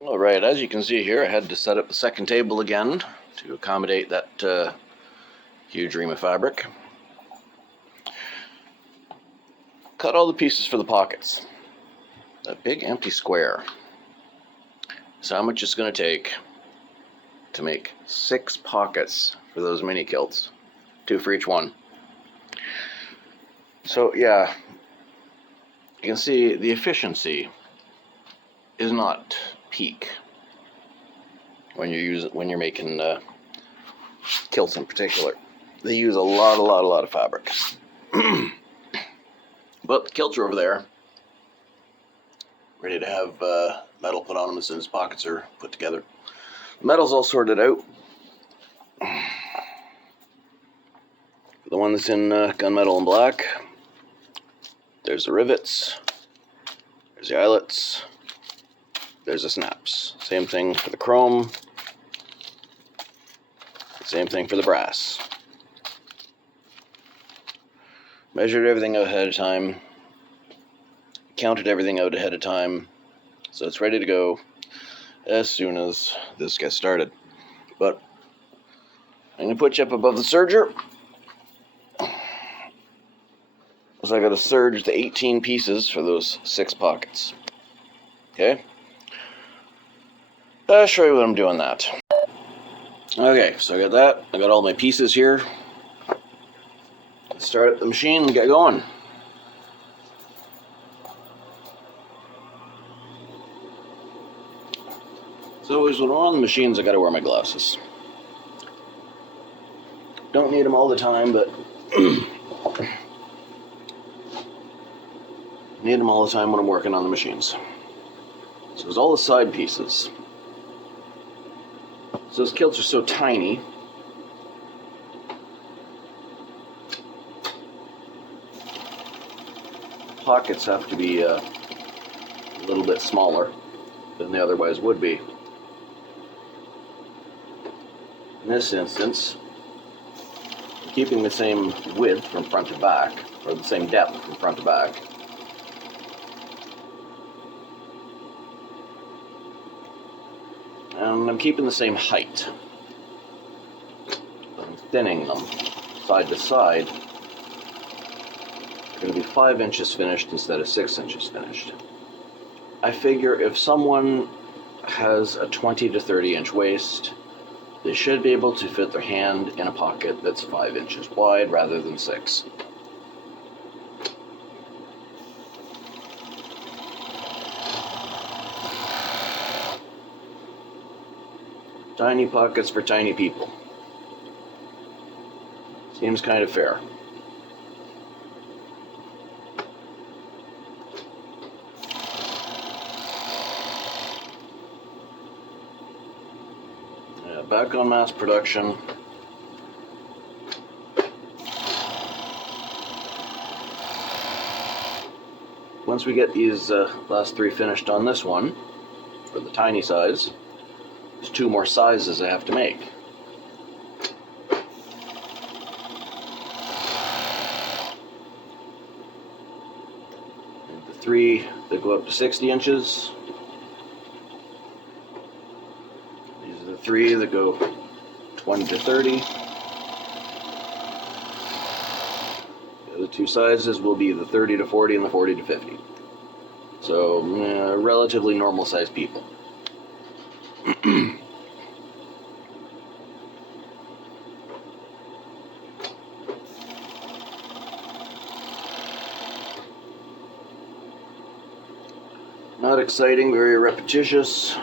Alright, as you can see here, I had to set up the second table again to accommodate that huge ream of fabric. Cut all the pieces for the pockets. That big empty square. So how much it's going to take to make 6 pockets for those mini kilts. 2 for each one. So yeah, you can see the efficiency is not peak when you're making kilts in particular. They use a lot of fabric. But the kilts are over there, ready to have metal put on them as soon as pockets are put together. The metal's all sorted out. The one that's in gunmetal and black, there's the rivets, there's the eyelets, there's the snaps. Same thing for the chrome, same thing for the brass. Measured everything out ahead of time, counted everything out ahead of time, so it's ready to go as soon as this gets started. But I'm going to put you up above the serger. So I got to serge the 18 pieces for those 6 pockets. Okay? I'll show you what I'm doing that. Okay, so I got that. I got all my pieces here. Let's start up the machine and get going. So always when we're on the machines, I got to wear my glasses. Don't need them all the time, but need them all the time when I'm working on the machines. So there's all the side pieces. So those kilts are so tiny. Pockets have to be a little bit smaller than they otherwise would be. In this instance, I'm keeping the same width from front to back, or the same depth from front to back. And I'm keeping the same height. I'm thinning them side to side. They're going to be 5 inches finished instead of 6 inches finished. I figure if someone has a 20 to 30 inch waist, they should be able to fit their hand in a pocket that's 5 inches wide rather than 6. Tiny pockets for tiny people. Seems kind of fair. Yeah, back on mass production. Once we get these last 3 finished on this one, for the tiny size, there's 2 more sizes I have to make. And the 3 that go up to 60 inches. These are the 3 that go 20 to 30. The other 2 sizes will be the 30 to 40 and the 40 to 50. So, relatively normal sized people. Not exciting, very repetitious.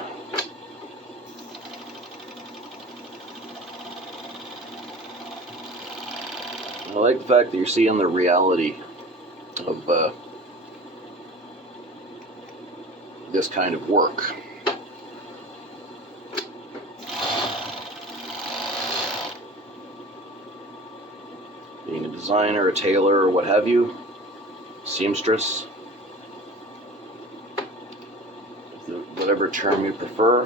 I like the fact that you're seeing the reality of this kind of work. Being a designer, a tailor, or what have you, seamstress, whatever term you prefer,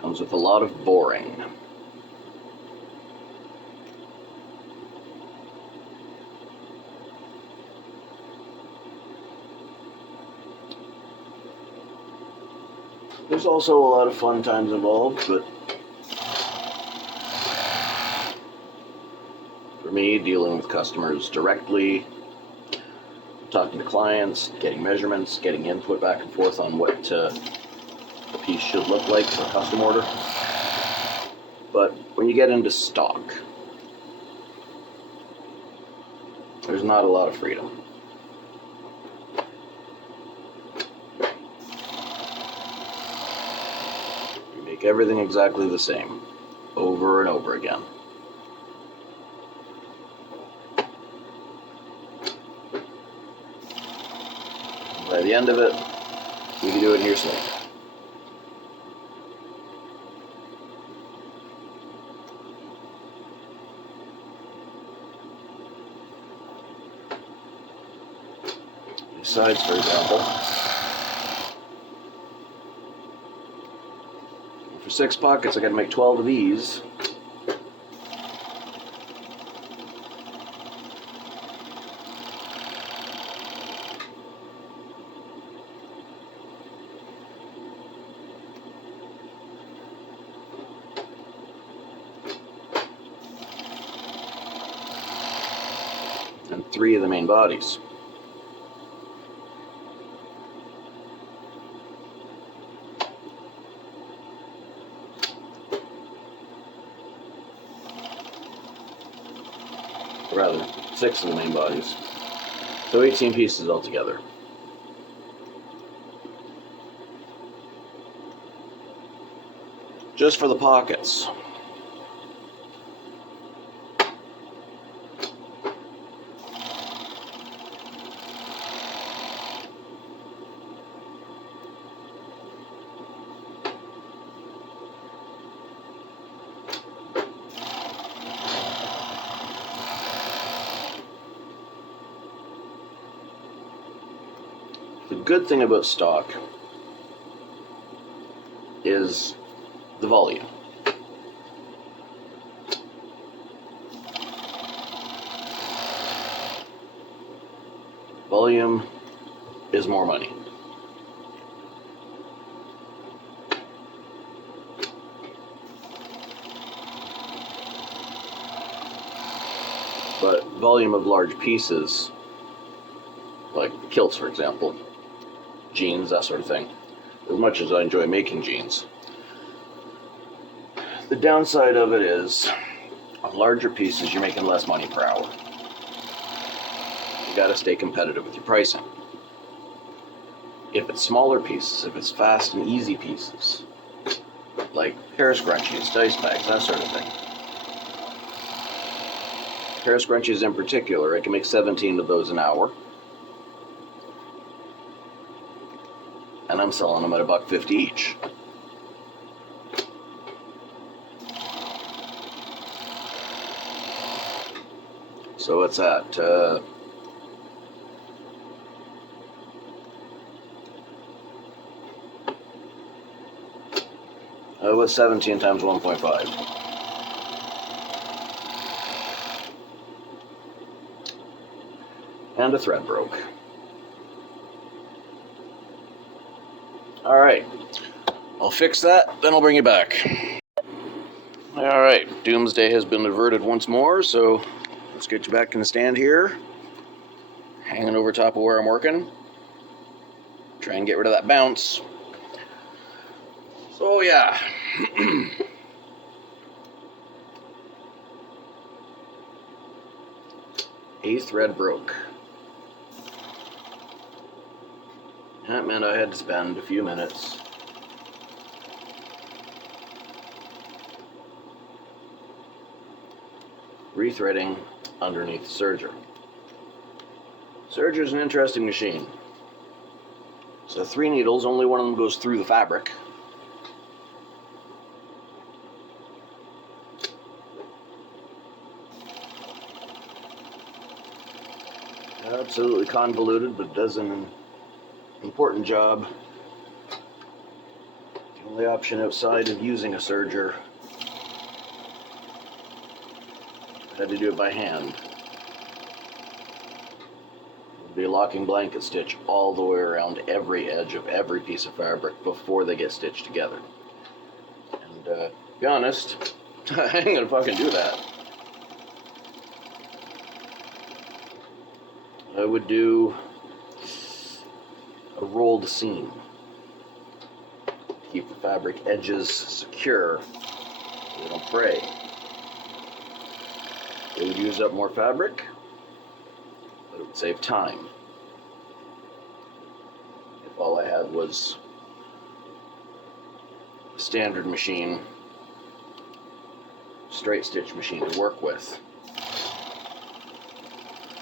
comes with a lot of boring. There's also a lot of fun times involved, but for me, dealing with customers directly, talking to clients, getting measurements, getting input back and forth on what the piece should look like for a custom order. But when you get into stock, there's not a lot of freedom. You make everything exactly the same, over and over again. By the end of it, you can do it in your sleep. These sides, for example. For 6 pockets, I gotta make 12 of these. And 3 of the main bodies. Rather, 6 of the main bodies. So 18 pieces altogether. Just for the pockets. The good thing about stock is the volume. Volume is more money. But volume of large pieces, like kilts for example, jeans, that sort of thing, as much as I enjoy making jeans, the downside of it is on larger pieces you're making less money per hour. You gotta stay competitive with your pricing. If it's smaller pieces, if it's fast and easy pieces, like hair scrunchies, dice bags, that sort of thing. Hair scrunchies in particular, I can make 17 of those an hour. And I'm selling them at $1.50 each. So what's that? What's 17 times 1.5? And a thread broke. Alright, I'll fix that, then I'll bring you back. Alright, doomsday has been averted once more, so let's get you back in the stand here. Hanging over top of where I'm working. Try and get rid of that bounce. So yeah. A thread broke. That meant I had to spend a few minutes rethreading underneath the serger. Serger is an interesting machine. So 3 needles, only one of them goes through the fabric. Absolutely convoluted, but does an important job. The only option outside of using a serger, I had to do it by hand. be a locking blanket stitch all the way around every edge of every piece of fabric before they get stitched together. And to be honest, I ain't gonna fucking do that. I would do a rolled seam. Keep the fabric edges secure so they don't fray. It would use up more fabric, but it would save time. If all I had was a standard machine, straight stitch machine to work with.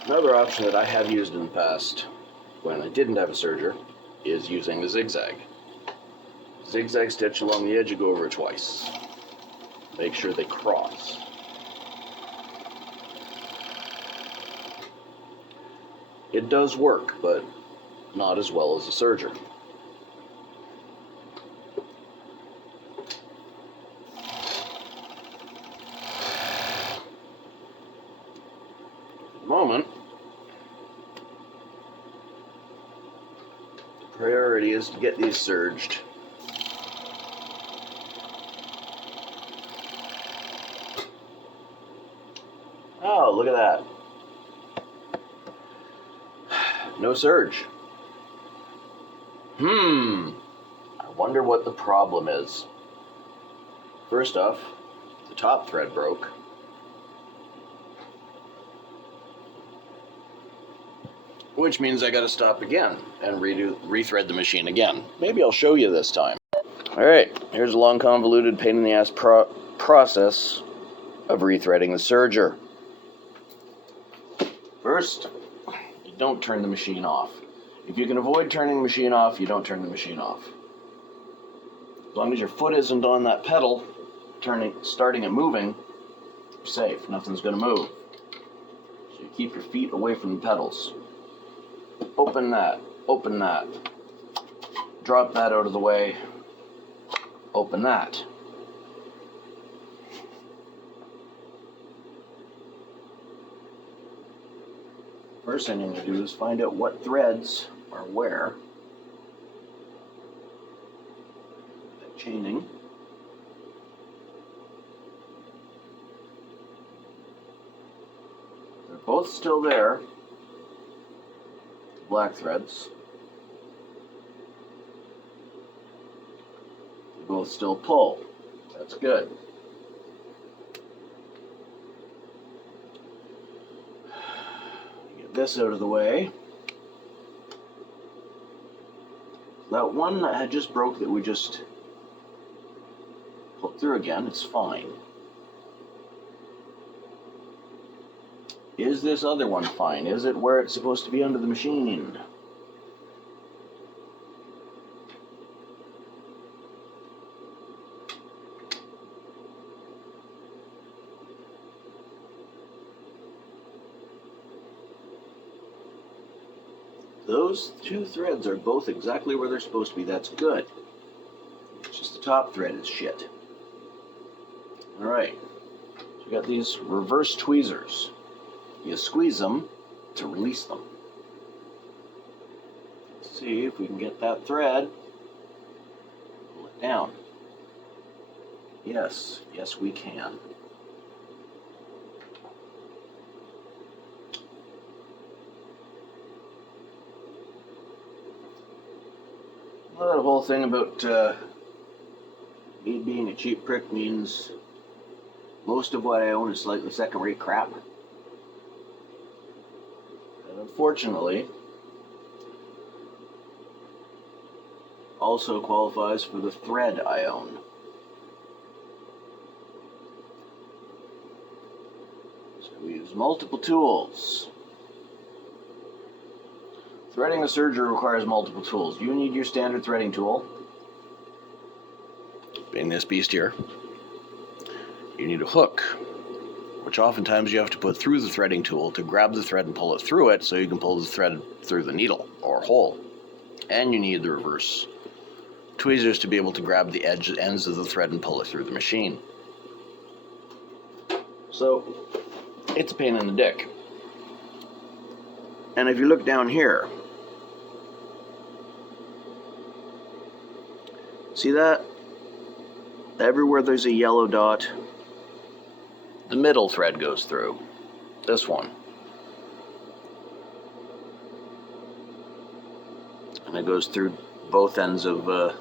Another option that I have used in the past when I didn't have a serger is using the zigzag. Zigzag stitch along the edge, you go over it twice. Make sure they cross. It does work, but not as well as a serger. At the moment, the priority is to get these serged. Oh, look at that. No serge. I wonder what the problem is. First off, the top thread broke. Which means I gotta stop again and rethread the machine again. Maybe I'll show you this time. Alright, here's a long convoluted pain in the ass process of rethreading the serger. First, you don't turn the machine off. If you can avoid turning the machine off, you don't turn the machine off. As long as your foot isn't on that pedal, starting it moving, you're safe. Nothing's going to move. So you keep your feet away from the pedals. Open that. Open that. Drop that out of the way. Open that. First thing you need to do is find out what threads are where. That chaining. They're both still there. Black threads. They both still pull. That's good. This out of the way. That one that had just broke that we just pulled through again, it's fine. Is this other one fine? Is it where it's supposed to be under the machine? Those two threads are both exactly where they're supposed to be. That's good. It's just the top thread is shit. Alright. So we got these reverse tweezers. You squeeze them to release them. Let's see if we can get that thread. Pull it down. Yes. Yes, we can. Well, that whole thing about me being a cheap prick means most of what I own is slightly second-rate crap. And unfortunately, also qualifies for the thread I own. So we use multiple tools. Threading a serger requires multiple tools. You need your standard threading tool, being this beast here. You need a hook, which oftentimes you have to put through the threading tool to grab the thread and pull it through it so you can pull the thread through the needle or hole. And you need the reverse tweezers to be able to grab the ends of the thread and pull it through the machine. So, it's a pain in the dick. And if you look down here, see that? Everywhere there's a yellow dot, the middle thread goes through. This one. And it goes through both ends of the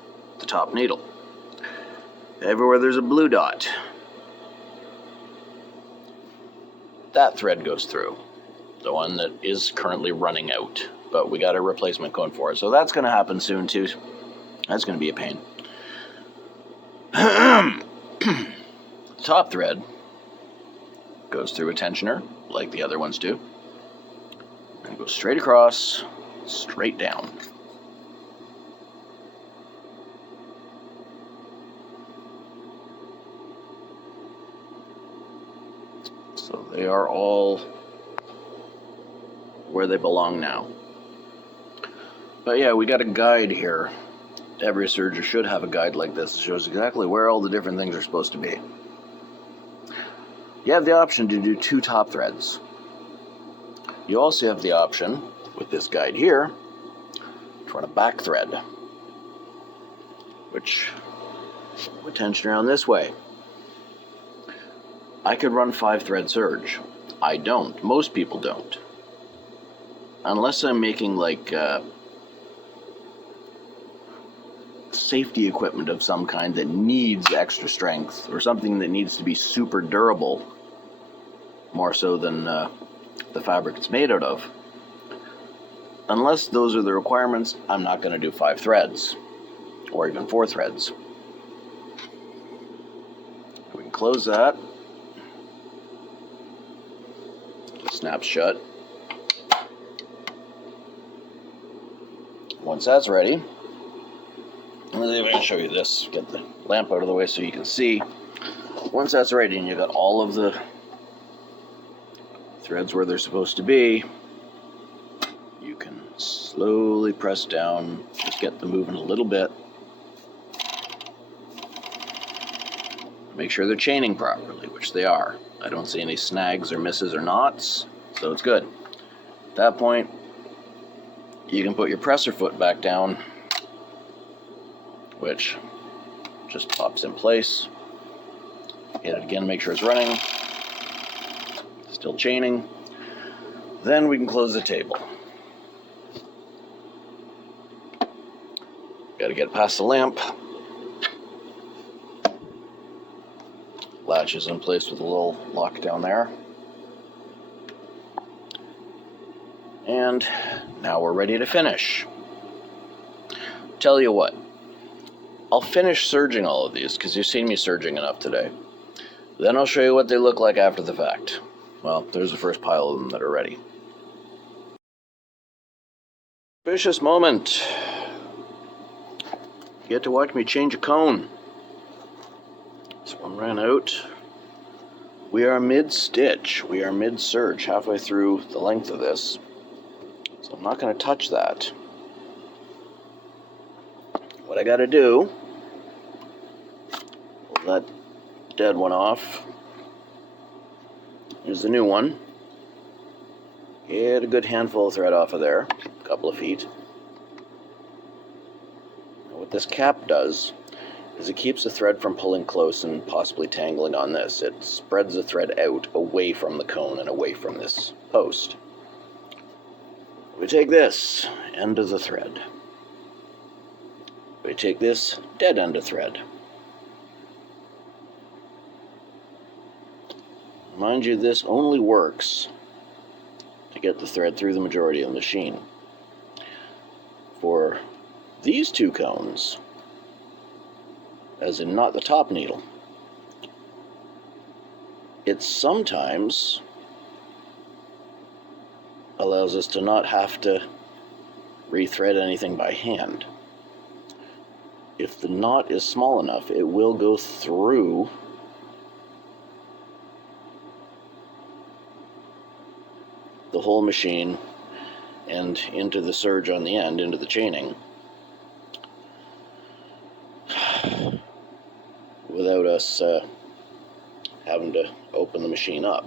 top needle. Everywhere there's a blue dot, that thread goes through. The one that is currently running out. But we got a replacement going for it. So that's going to happen soon too. That's going to be a pain. Top thread goes through a tensioner, like the other ones do. And goes straight across, straight down. So they are all where they belong now. But yeah, we got a guide here. Every Serger should have a guide like this. It shows exactly where all the different things are supposed to be. You have the option to do 2 top threads. You also have the option, with this guide here, to run a back thread, which would tension around this way. I could run 5-thread Serge. I don't. Most people don't. Unless I'm making like safety equipment of some kind that needs extra strength, or something that needs to be super durable, more so than the fabric it's made out of. Unless those are the requirements, I'm not going to do 5 threads, or even 4 threads. We can close that. Snaps shut. Once that's ready, let's see if I can show you this. Get the lamp out of the way so you can see. Once that's ready and you've got all of the threads where they're supposed to be, you can slowly press down, just get them moving a little bit. Make sure they're chaining properly, which they are. I don't see any snags or misses or knots, so it's good. At that point, you can put your presser foot back down, which just pops in place. Hit it again, make sure it's running. Still chaining. Then we can close the table. Got to get past the lamp. Latch is in place with a little lock down there. And now we're ready to finish. Tell you what, I'll finish serging all of these because you've seen me serging enough today. Then I'll show you what they look like after the fact. Well, there's the first pile of them that are ready. Auspicious moment. You get to watch me change a cone. This one ran out. We are mid-stitch. We are mid-serge, halfway through the length of this. So I'm not going to touch that. What I got to do, pull that dead one off. Here's the new one. Get a good handful of thread off of there, a couple of feet. Now what this cap does is it keeps the thread from pulling close and possibly tangling on this. It spreads the thread out away from the cone and away from this post. We take this end of the thread. We take this dead end of thread. Mind you, this only works to get the thread through the majority of the machine. For these 2 cones, as in not the top needle, it sometimes allows us to not have to rethread anything by hand. If the knot is small enough, it will go through the whole machine and into the serge on the end, into the chaining, without us having to open the machine up.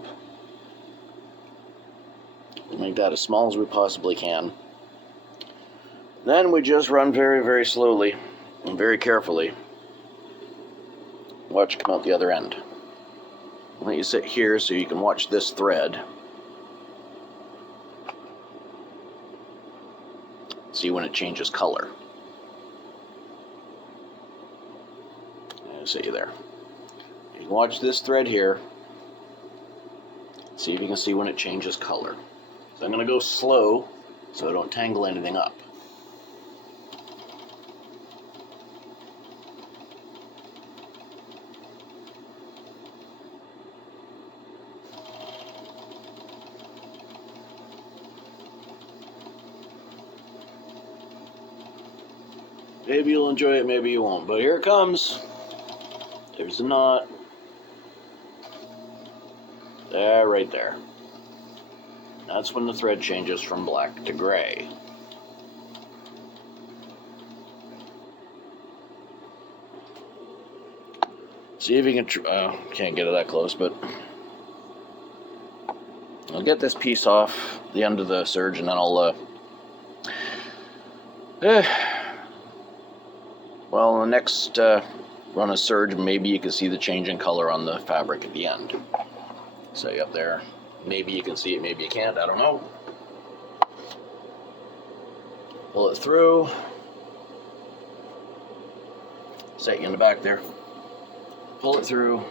Make that as small as we possibly can. Then we just run very, very slowly and very carefully. Watch it come out the other end. I'll let you sit here so you can watch this thread. See when it changes color. I'll see you there. You can watch this thread here. See if you can see when it changes color. So I'm going to go slow so I don't tangle anything up. Maybe you'll enjoy it, maybe you won't. But here it comes. There's the knot. There, right there. That's when the thread changes from black to gray. See if you can, can't get it that close, but I'll get this piece off the end of the serge and then I'll, well, the next run of serge, maybe you can see the change in color on the fabric at the end. So up there, maybe you can see it, maybe you can't, I don't know. Pull it through. Set you in the back there. Pull it through.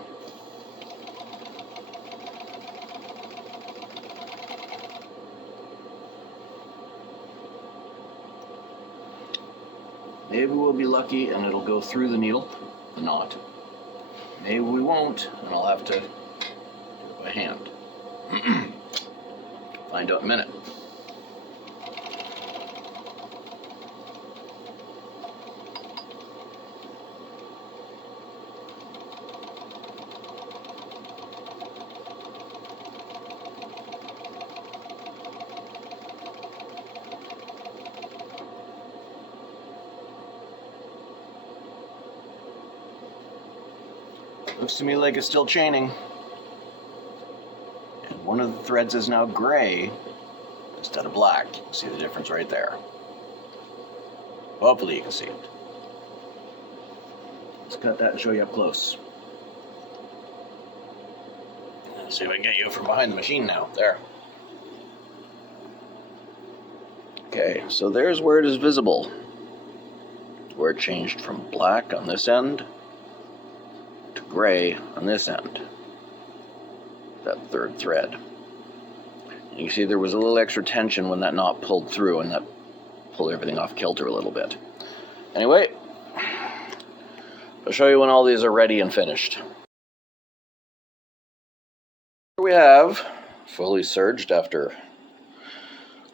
Maybe we'll be lucky and it'll go through the needle, the knot. Maybe we won't, and I'll have to do it by hand. Find out in a minute. Looks to me like it's still chaining. And one of the threads is now gray instead of black. You can see the difference right there. Hopefully you can see it. Let's cut that and show you up close. Let's see if I can get you from behind the machine now. There. Okay, so there's where it is visible. Where it changed from black on this end to gray on this end. That third thread. And you see there was a little extra tension when that knot pulled through, and that pulled everything off kilter a little bit. Anyway, I'll show you when all these are ready and finished. Here we have fully serged after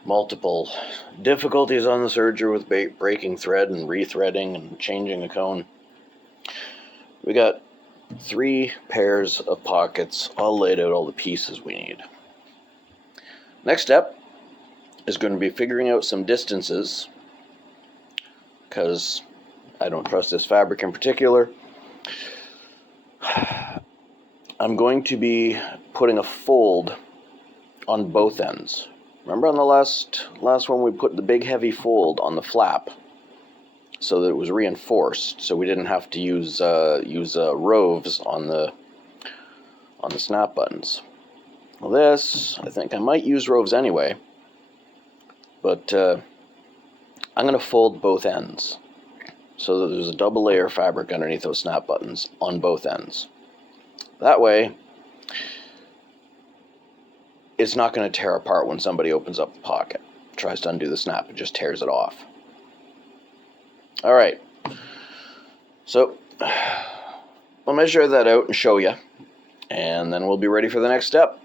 multiple difficulties on the serger with breaking thread and rethreading and changing a cone. We got 3 pairs of pockets all laid out, all the pieces we need. Next step is going to be figuring out some distances, because I don't trust this fabric in particular. I'm going to be putting a fold on both ends. Remember on the last one we put the big heavy fold on the flap so that it was reinforced, so we didn't have to use roves on the snap buttons. Well, this, I think I might use roves anyway, but I'm going to fold both ends so that there's a double layer of fabric underneath those snap buttons on both ends. That way, it's not going to tear apart when somebody opens up the pocket, tries to undo the snap, it just tears it off. Alright, so I'll measure that out and show you, and then we'll be ready for the next step.